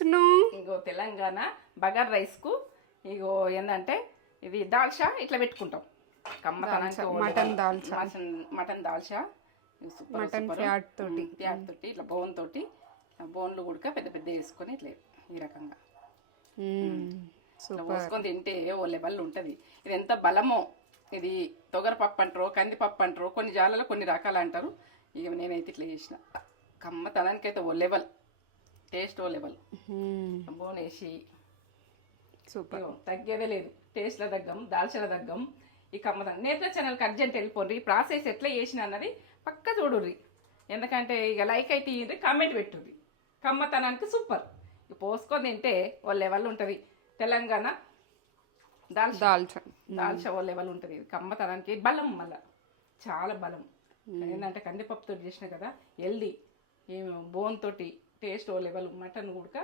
చేస్తున్నావు? ఇగో తెలంగాణ బగార్ రైస్కు ఇగో ఏంటంటే ఇది దాల్చా ఇట్లా పెట్టుకుంటాం. కమ్మతనానికి మటన్ దాల్చా, మటన్ దాల్చా మటన్ ఫ్యాట్ తోటి ఇట్లా బోన్ తోటి బోన్లు కూడా పెద్ద పెద్ద వేసుకొని ఇట్లా ఈ రకంగా ఇట్లా పోసుకొని తింటే ఓ లెవెల్ ఉంటుంది. ఇది ఎంత బలమో. ఇది తొగరపప్పు అంటారు, కందిపప్పు అంటారు, కొన్ని జాలలో కొన్ని రకాలు అంటారు. ఇక నేనైతే ఇట్లా చేసిన కమ్మతనానికి అయితే ఓ లెవెల్ టేస్ట్ ఓ లెవెల్. బోన్ వేసి సూపర్, తగ్గేదే లేదు. టేస్ట్ల తగ్గం, దాల్చల తగ్గం. ఈ కమ్మతనం నేత్ర ఛానల్కి అర్జెంట్ వెళ్ళిపోండి. ఈ ప్రాసెస్ ఎట్లా చేసిన అన్నది పక్క చూడుర్రి. ఎందుకంటే ఇక లైక్ అయితే ఇయ్యండి, కామెంట్ పెట్టుర్రి. కమ్మతనానికి సూపర్. ఇక పోసుకొని తింటే ఓ లెవెల్ ఉంటుంది. తెలంగాణ దాల్చా ఓ లెవెల్ ఉంటుంది. ఇది కమ్మతనానికి బలం, మళ్ళా చాలా బలం. ఏంటంటే కందిపప్పుతో చేసిన కదా, హెల్దీ. బోన్ తోటి టేస్ట్ ఓ లెవెల్. మటన్ కూడా